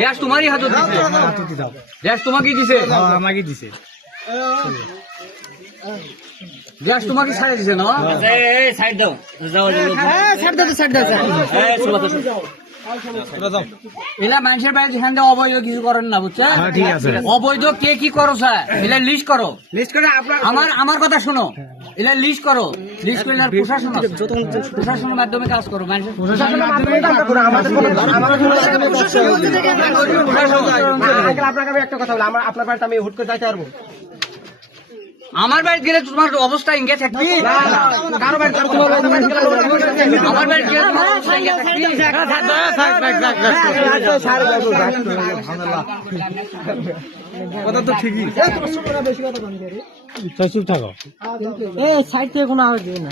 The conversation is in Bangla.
গ্যাস তোমারই হাতে দিছে, গ্যাস তোমাকে দিছে, আমাকে দিছে। গ্যাস তোমাকে ছাড়ে দিছে না? সাইড দাও, যাও এলা মানুষের বাইরে যেখানে অবৈধ কিছু করেন না, বুঝছে? ঠিক আছে। অবৈধ কে কি করো স্যার, এলা লিস্ট করো, আমার কথা শোনো, এলা লিস্ট করো, লিস্ট করে এলার প্রশাসন আছে, প্রশাসনের মাধ্যমে কাজ করো, মানুষের প্রশাসনের মাধ্যমে কাজ করো। আপনাকে আমি একটা কথা বলি, আপনার বাড়িতে আমি হুট করে যাইতে পারবো? আমার বাড়ি গেলে তোমার অবস্থা ইঙ্গে থাকবি, কারো বাড়িতে আমার বাড়ি গেলে তোমার অবস্থা ইঙ্গে থাকবি। কথা তো ঠিকই। চুপ থাকো। সাইড থেকে কোনো আওয়াজ না।